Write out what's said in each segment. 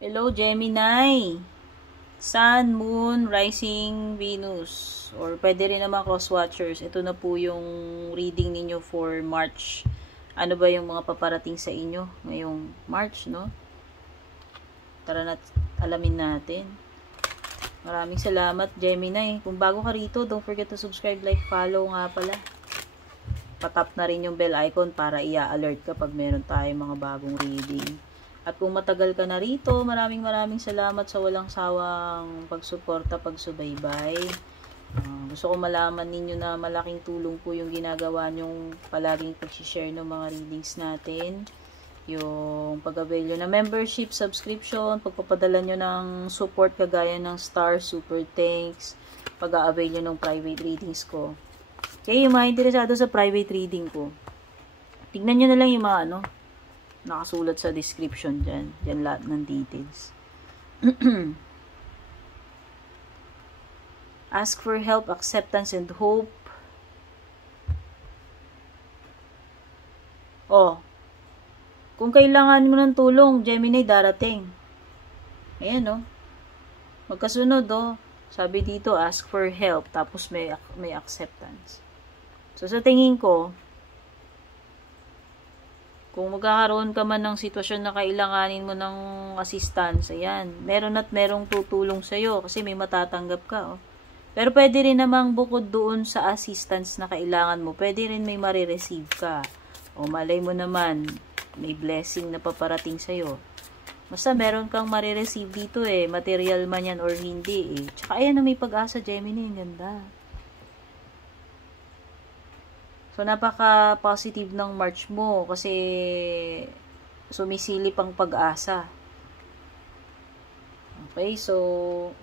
Hello, Gemini. Sun, Moon, Rising, Venus. Or pwede rin naman cross-watchers. Ito na po yung reading ninyo for March. Ano ba yung mga paparating sa inyo ngayong March, no? Tara na alamin natin. Maraming salamat, Gemini. Kung bago ka rito, don't forget to subscribe, like, follow nga pala. Patap na rin yung bell icon para i-alert ka pag meron tayong mga bagong reading. At kung matagal ka na rito, maraming salamat sa walang sawang pagsuporta, pagsubaybay. Gusto ko malaman ninyo na malaking tulong po yung ginagawa nyong palaging pag-share ng mga readings natin. Yung pag-avail nyo na membership, subscription, pagpapadala nyo ng support kagaya ng star, super thanks, pag-avail nyo ng private readings ko. Okay, yung mga interesado sa private reading ko, tignan nyo na lang yung mga nakasulat sa description dyan. Dyan lahat ng details. Ask for help, acceptance, and hope. Kung kailangan mo ng tulong, Gemini, darating. Ayan, magkasunod, Sabi dito, ask for help, tapos may acceptance. So, sa tingin ko, kung magkakaroon ka man ng sitwasyon na kailanganin mo ng assistance, ayan, meron at merong tutulong sa'yo kasi may matatanggap ka, Pero pwede rin namang bukod doon sa assistance na kailangan mo, pwede rin may marireceive ka. Malay mo naman, may blessing na paparating sa'yo. Basta meron kang marireceive dito material man yan or hindi Tsaka ayan may pag-asa, Gemini, ang ganda. So, napaka-positive ng March mo kasi sumisilip ang pag-asa. Okay, so,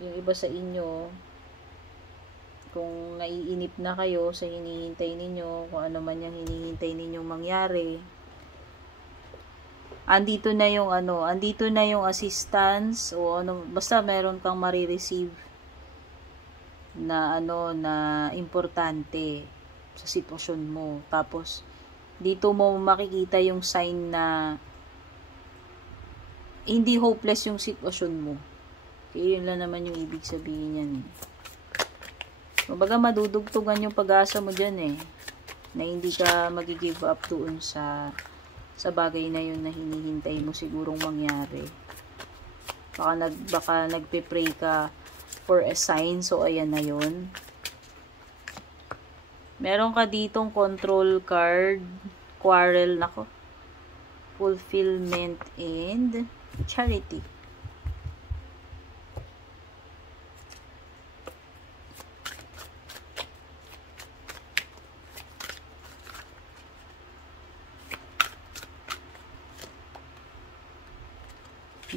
yung iba sa inyo, kung naiinip na kayo sa hinihintay ninyo, kung ano man yung hinihintay ninyong mangyari, andito na yung assistance o basta meron kang marireceive na na importante sa sitwasyon mo. Tapos, dito mo makikita yung sign na hindi hopeless yung sitwasyon mo. Okay, yun lang naman yung ibig sabihin yan. Kumbaga, madudugtugan yung pag-asa mo dyan na hindi ka mag-give up doon sa bagay na yun na hinihintay mo sigurong mangyari. Baka nagpe-pray ka for a sign, so ayan na yun. Meron ka ditong control card, quarrel, fulfillment, and charity.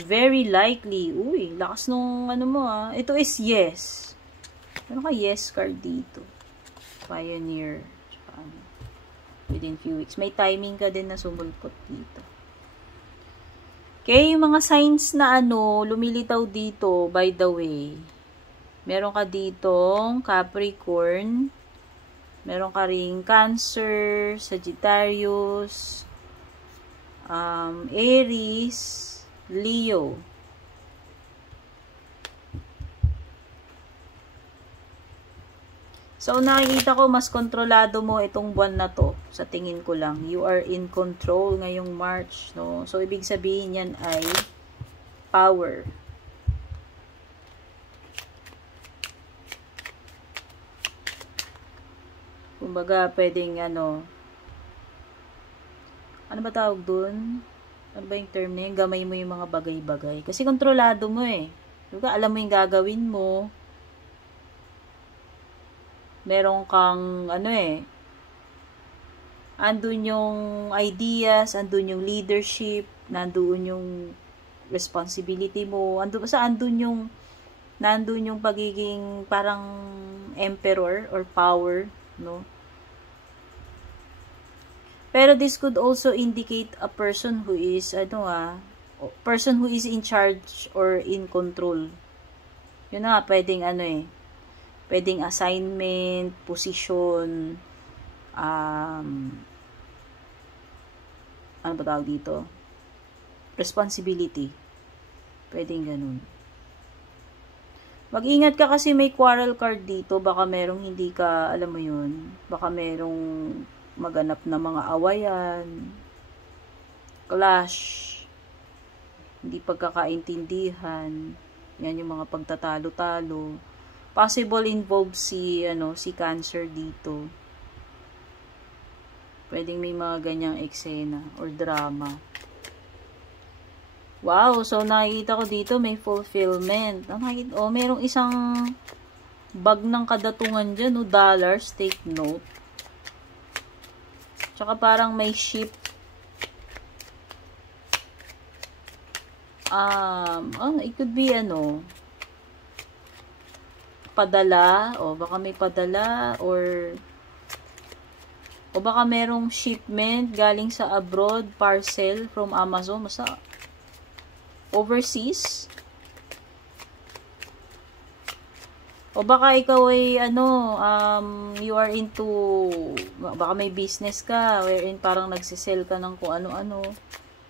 Very likely. Uy, lakas nung mo Ito is yes. Meron ka yes card dito. Pioneer. Within few weeks. May timing ka din na sumulpot dito. Okay, yung mga signs na lumilitaw dito, by the way. Meron ka ditong Capricorn. Meron ka ring Cancer, Sagittarius, Aries, Leo. So, nakikita ko mas kontrolado mo itong buwan na to. Sa tingin ko lang. You are in control ngayong March, no? So, ibig sabihin yan ay power. Kumbaga, pwedeng ano ba tawag dun? Ano ba yung term na yun? Gamay mo yung mga bagay-bagay. Kasi kontrolado mo Diba? Alam mo yung gagawin mo. Meron kang andun yung ideas, andun yung leadership, nandun yung responsibility mo, nandun yung pagiging parang emperor or power, no? Pero this could also indicate a person who is in charge or in control. Yun na nga, pwedeng pwedeng assignment, position, ano ba tawag dito? Responsibility. Pwedeng ganun. Mag-ingat ka kasi may quarrel card dito. Baka merong hindi ka, alam mo yun, baka merong maganap na mga awayan, clash, hindi pagkakaintindihan. Yan yung mga pagtatalo-talo. Possible involved si Cancer dito. Pwedeng may mga ganyang eksena or drama. Wow, so nakikita ko dito may fulfillment. Merong isang bag ng kadatungan dyan, dollars, take note. Tsaka parang may ship. It could be padala, baka may padala, or baka merong shipment galing sa abroad, parcel from Amazon, basta overseas. O baka ikaw ay you are into, baka may business ka wherein parang nagsisell ka ng kung ano-ano,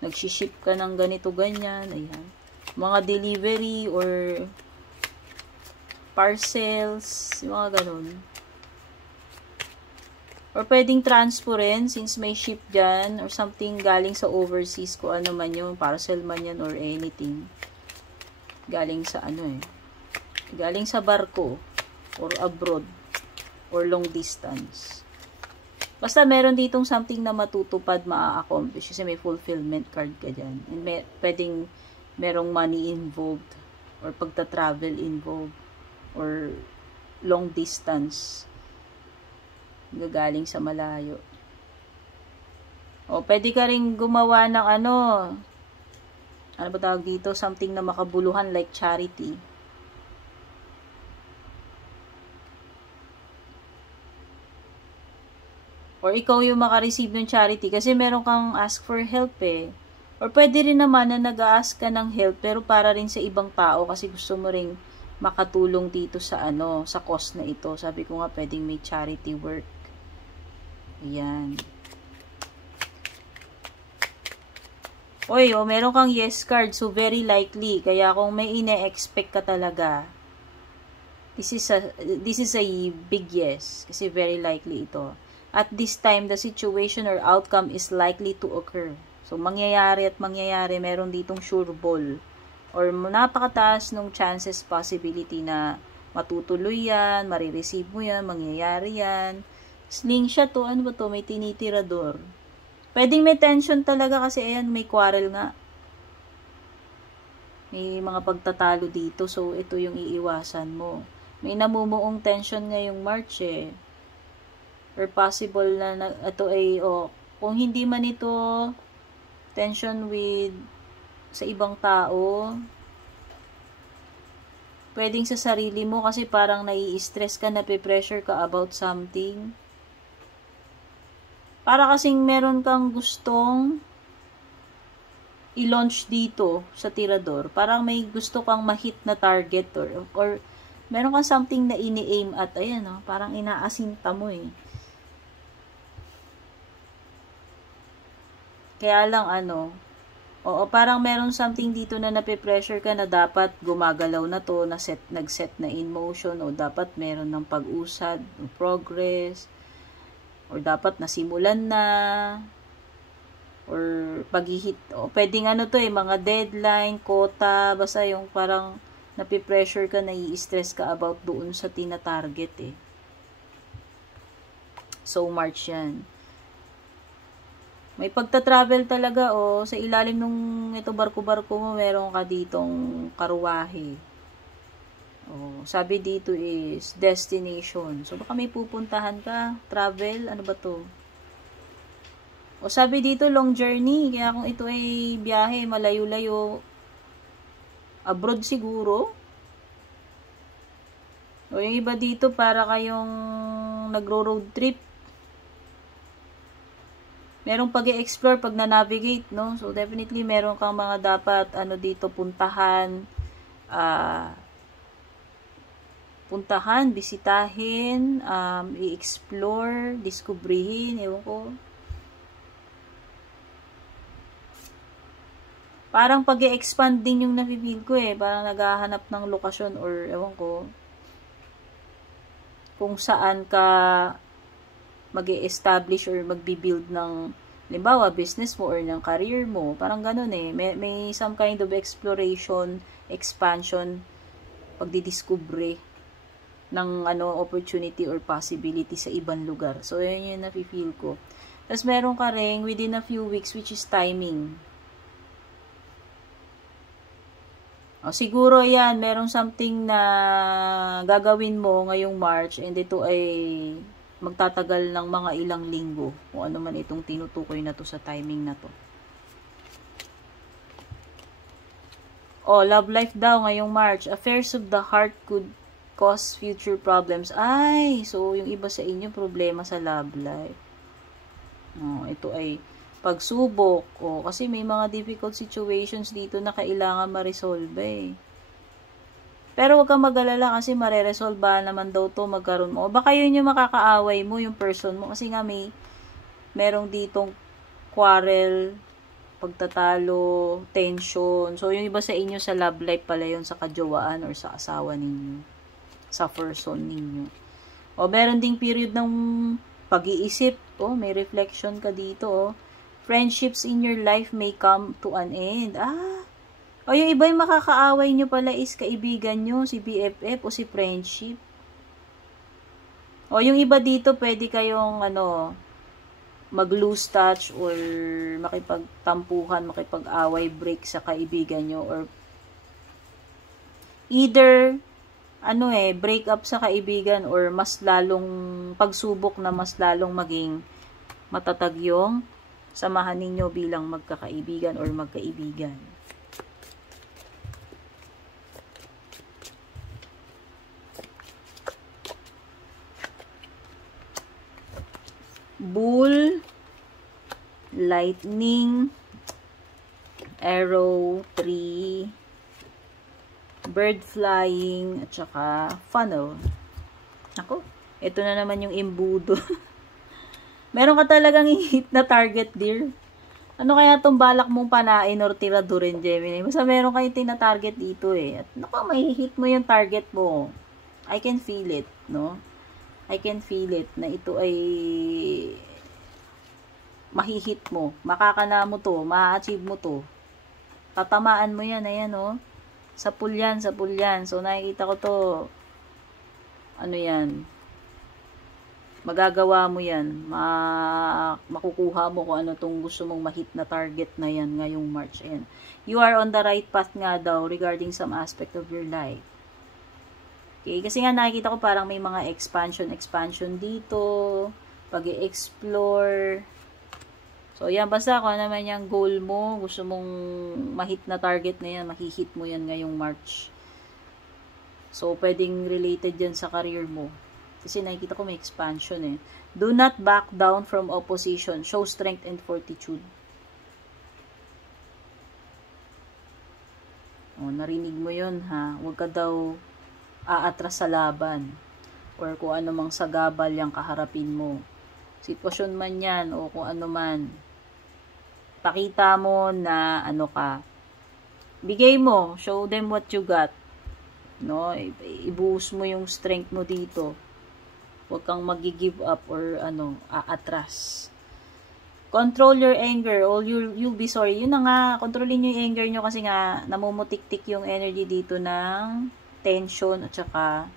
nagsiship ka ng ganito ganyan, ayan, mga delivery or parcels, yung mga ganun. Or pwedeng transfer rin, since may ship dyan, or something galing sa overseas, kung ano man yun, parcel man yan, or anything. Galing sa galing sa barko, or abroad, or long distance. Basta meron ditong something na matutupad, maa-accomplish, kasi may fulfillment card ka dyan. And pwedeng merong money involved, or pagta-travel involved, or long distance, gagaling sa malayo. Pwede ka rin gumawa ng ano ba tawag dito, something na makabuluhan like charity. Or ikaw yung makareceive ng charity kasi meron kang ask for help eh. Or pwede rin naman na nag-a-ask ka ng help pero para rin sa ibang tao kasi gusto mo ring makatulong dito sa sa cause na ito. Sabi ko nga pwedeng may charity work. Ayan. Meron kang yes card. So, very likely. Kaya kung may ine-expect ka talaga, this is a big yes. Kasi very likely ito. At this time, the situation or outcome is likely to occur. So, mangyayari at mangyayari. Meron ditong sure ball. Or napakataas ng chances, possibility na matutuloy yan, marireceive mo yan, mangyayari yan. Slingshot to, ano ba to? May tinitirador. Pwedeng may tension talaga kasi ayan, may quarrel nga. May mga pagtatalo dito, so ito yung iiwasan mo. May namumuong tension ngayong March eh. Or possible na ito ay, kung hindi man ito tension with sa ibang tao, pwedeng sa sarili mo kasi parang nai-stress ka, nape-pressure ka about something. Para kasing meron kang gustong i-launch dito sa tirador. Parang may gusto kang ma-hit na target or meron kang something na ini-aim at ayan parang inaasinta mo eh. Kaya lang parang meron something dito na nape-pressure ka na dapat gumagalaw na to, nag-set na in motion o dapat meron ng pag-usad, progress, or dapat nasimulan na, or paghihit, pwedeng mga deadline, quota, basta yung parang napipressure ka, nai-stress ka about doon sa tina-target eh. So, March yan. May pagta-travel talaga sa ilalim nung ito barko-barko mo, meron ka ditong karuwahe. Sabi dito is destination. So, baka may pupuntahan ka. Travel. Ano ba to? Sabi dito long journey. Kaya kung ito ay biyahe, malayo-layo, abroad siguro. Yung iba dito para kayong nagro-road trip. Merong pag-e-explore, pag na-navigate, no? So, definitely meron kang mga dapat dito puntahan, bisitahin, i-explore, diskubrihin, ewan ko. Parang pag-e-expand din yung nafe-feel ko eh. Parang naghahanap ng lokasyon or ewan ko kung saan ka mag-e-establish or magbi-build ng halimbawa, business mo or ng career mo. Parang ganun eh. May some kind of exploration, expansion, pagdidiscovery ng opportunity or possibility sa ibang lugar. So, yun yung nafe-feel ko. Tapos, meron ka rin within a few weeks, which is timing. Siguro yan, merong something na gagawin mo ngayong March and ito ay magtatagal ng mga ilang linggo kung ano man itong tinutukoy na to sa timing na to. Love life daw ngayong March. Affairs of the heart could cause future problems. Ay, so yung iba sa inyo problema sa love life. Ito ay pagsubok. Kasi may mga difficult situations dito na kailangan ma-resolve eh. Pero wag kang mag-alala kasi mare-resolve naman daw to magkaroon mo. O baka yun yung makakaaway mo, yung person mo. Kasi nga merong ditong quarrel, pagtatalo, tension. So yung iba sa inyo sa love life pala yun sa kajowaan or sa asawa ninyo. Sa person ninyo. Meron ding period ng pag-iisip. May reflection ka dito. Friendships in your life may come to an end. Yung iba yung makakaaway nyo pala is kaibigan nyo, si BFF o si friendship. Yung iba dito pwede kayong mag-lose touch or makipagtampuhan, makipag-away, break sa kaibigan nyo or either break up sa kaibigan or mas lalong pagsubok na mas lalong maging matatag yung samahan ninyo bilang magkakaibigan or magkaibigan. Bull, lightning, arrow, tree, bird flying, at saka funnel. Ako, ito na naman yung imbudo. Meron ka talagang hit na target, dear. Ano kaya itong balak mong panain or tiradurin, Gemini? Basta meron kayong tina-target dito eh. At may hit mo yung target mo. I can feel it, no? I can feel it na ito ay mahihit mo. Makakana mo to. Ma-achieve mo to. Tatamaan mo yan. Ayan, no? Sa pool yan. So, nakikita ko to. Yan? Magagawa mo yan. Makukuha mo kung ano tong gusto mong mahit na target na yan ngayong March. Ayan. You are on the right path nga daw regarding some aspect of your life. Okay? Kasi nga nakikita ko parang may mga expansion dito. Pag-i-explore. So, yan. Basta kung ano naman yung goal mo, gusto mong mahit na target na yan, mahihit mo yan ngayong March. So, pwedeng related yan sa career mo. Kasi nakikita ko may expansion eh. Do not back down from opposition. Show strength and fortitude. Narinig mo yun ha. Huwag ka daw aatras sa laban. Or kung ano mang sagabal yung kaharapin mo. Sitwasyon man yan o kung ano man. Pakita mo na ka. Bigay mo. Show them what you got. No? Ibuhos mo yung strength mo dito. Huwag kang mag-give up or aatras. Control your anger or you'll be sorry. Yun na nga, kontrolin nyo yung anger nyo kasi nga namumutik-tik yung energy dito ng tension at saka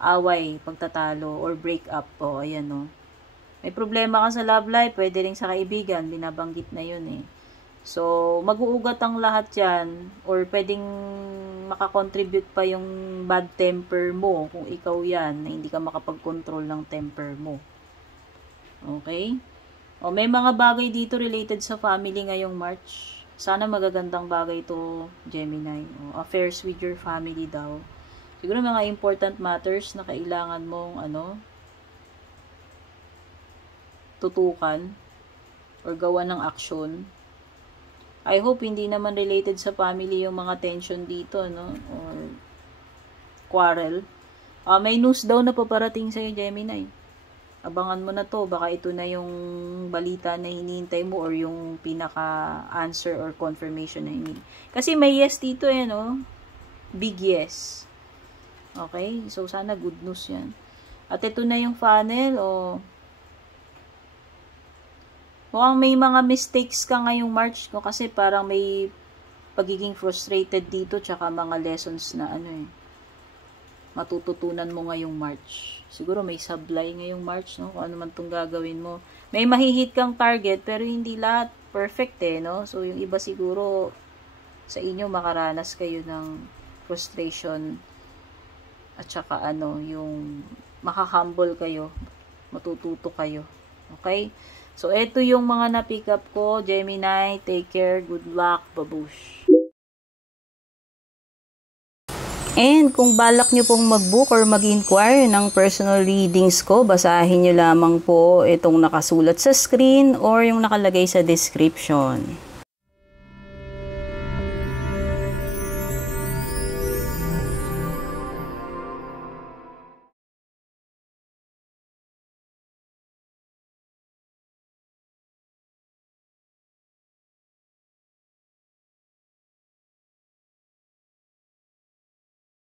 away, pagtatalo or break up. Ayan no. May problema ka sa love life, pwede rin sa kaibigan, binabanggit na yun eh. So, mag-uugat ang lahat yan or pwedeng makakontribute pa yung bad temper mo kung ikaw yan na hindi ka makapag-control ng temper mo. Okay? May mga bagay dito related sa family ngayong March. Sana magagandang bagay to, Gemini. Affairs with your family daw. Siguro mga important matters na kailangan mong tutukan or gawa ng aksyon. I hope hindi naman related sa family yung mga tension dito, no? Or quarrel. May news daw na paparating sa'yo, Gemini. Abangan mo na to. Baka ito na yung balita na hinihintay mo or yung pinaka-answer or confirmation na hinihintay. Kasi may yes dito no? Big yes. Okay? So, sana good news yan. At ito na yung funnel, mukhang may mga mistakes ka ngayong March, no? Kasi parang may pagiging frustrated dito, tsaka mga lessons na matututunan mo ngayong March. Siguro may sablay ngayong March, no? Kung ano man itong gagawin mo. May mahihit kang target, pero hindi lahat perfect, no? So, yung iba siguro, sa inyo, makaranas kayo ng frustration, at saka yung makahumble kayo, matututo kayo. Okay? So, ito yung mga na-pick up ko. Gemini, take care, good luck, babush. And kung balak nyo pong mag-book or mag-inquire ng personal readings ko, basahin nyo lamang po itong nakasulat sa screen or yung nakalagay sa description.